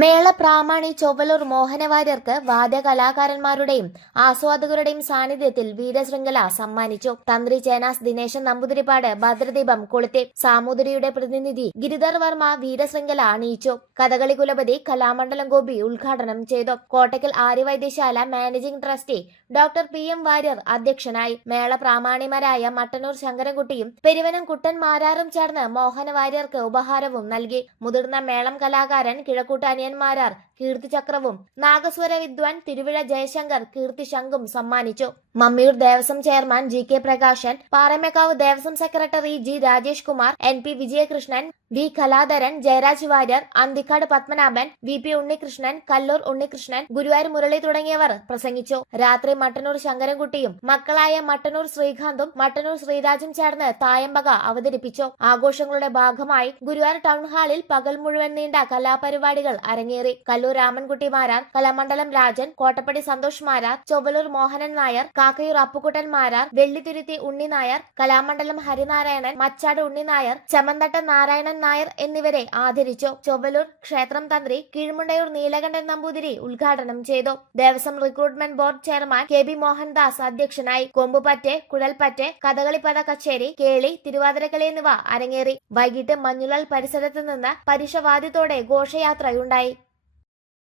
മേള പ്രാമാണി ചൊവ്വലൂർ മോഹനവാര്യർക്ക് വാദ്യകലാകാരന്മാരുടെയും ആസ്വാദകരുടെയും സാന്നിധ്യത്തിൽ വീരശൃംഖല സമ്മാനിച്ചു. തന്ത്രി ചേനാസ് ദിനേശൻ നമ്പൂതിരിപ്പാട് ഭദ്രദീപം കൊളുത്തി. സാമൂതിരിയുടെ പ്രതിനിധി ഗിരിധർ വർമ്മ വീരശൃംഖല അണിയിച്ചു. കഥകളി കുലപതി കലാമണ്ഡലം ഗോപി ഉദ്ഘാടനം ചെയ്തു. Kottakkal Arya Vaidya Sala managing trustee doctor PM Warrier അധ്യക്ഷനായി. മേള പ്രാമാണിമാരായ മട്ടന്നൂർ ശങ്കരൻകുട്ടിയും പെരുവനം കുട്ടൻ മാരാറും ചേർന്ന് മോഹനവാര്യർക്ക് ഉപഹാരവും നൽകി. മുതിർന്ന മേളം കലാകാരൻ കിഴക്കൂട്ട മാരാർ കീർത്തിചക്രവും നാഗസ്വര വിദ്വാൻ തിരുവിഴ ജയശങ്കർ കീർത്തിശങ്കും സമ്മാനിച്ചു. Mammiyur Devaswom chairman GK Prakashan, Paramekkavu Devaswom secretary G Rajesh Kumar, NP Vijayakrishnan, V Kaladharan, Jayaraj Warrier, Anthikad Padmanabhan, VP Unnikrishnan, Kallur Unnikrishnan, Guruvayur Murali തുടങ്ങിയവർ പ്രസംഗിച്ചു. രാത്രി മട്ടന്നൂർ ശങ്കരൻകുട്ടിയും മക്കളായ മട്ടന്നൂർ ശ്രീകാന്തും മട്ടന്നൂർ ശ്രീരാജും ചേർന്ന് തായമ്പക അവതരിപ്പിച്ചു. ആഘോഷങ്ങളുടെ ഭാഗമായി ഗുരുവായൂർ ടൗൺ ഹാളിൽ പകൽ മുഴുവൻ നീണ്ട കലാപരിപാടികൾ അരങ്ങേറി. കല്ലൂർ രാമൻകുട്ടി മാരാർ, കലാമണ്ഡലം രാജൻ, കോട്ടപ്പടി സന്തോഷ് മാരാർ, ചൊവ്വലൂർ മോഹനൻ നായർ, കാക്കയൂർ അപ്പുക്കുട്ടൻ മാരാർ, വെള്ളിത്തുരുത്തി ഉണ്ണി നായർ, കലാമണ്ഡലം ഹരിനാരായണൻ, മച്ചാട് ഉണ്ണി നായർ, ചമന്തട്ട നാരായണൻ നായർ എന്നിവരെ ആദരിച്ചു. ചൊവ്വലൂർ ക്ഷേത്രം തന്ത്രി കീഴ്മുണ്ടയൂർ നീലകണ്ഠൻ നമ്പൂതിരി ഉദ്ഘാടനം ചെയ്തു. Devaswom recruitment board chairman KB Mohandas അധ്യക്ഷനായി. കൊമ്പുപറ്റെ, കുഴൽപ്പറ്റെ, കഥകളിപ്പദ കച്ചേരി, കേളി, തിരുവാതിരക്കളി എന്നിവ അരങ്ങേറി. വൈകിട്ട് മഞ്ഞുലാൽ പരിസരത്ത് നിന്ന് പരുഷവാദ്യത്തോടെ ഘോഷയാത്രയുണ്ടായി.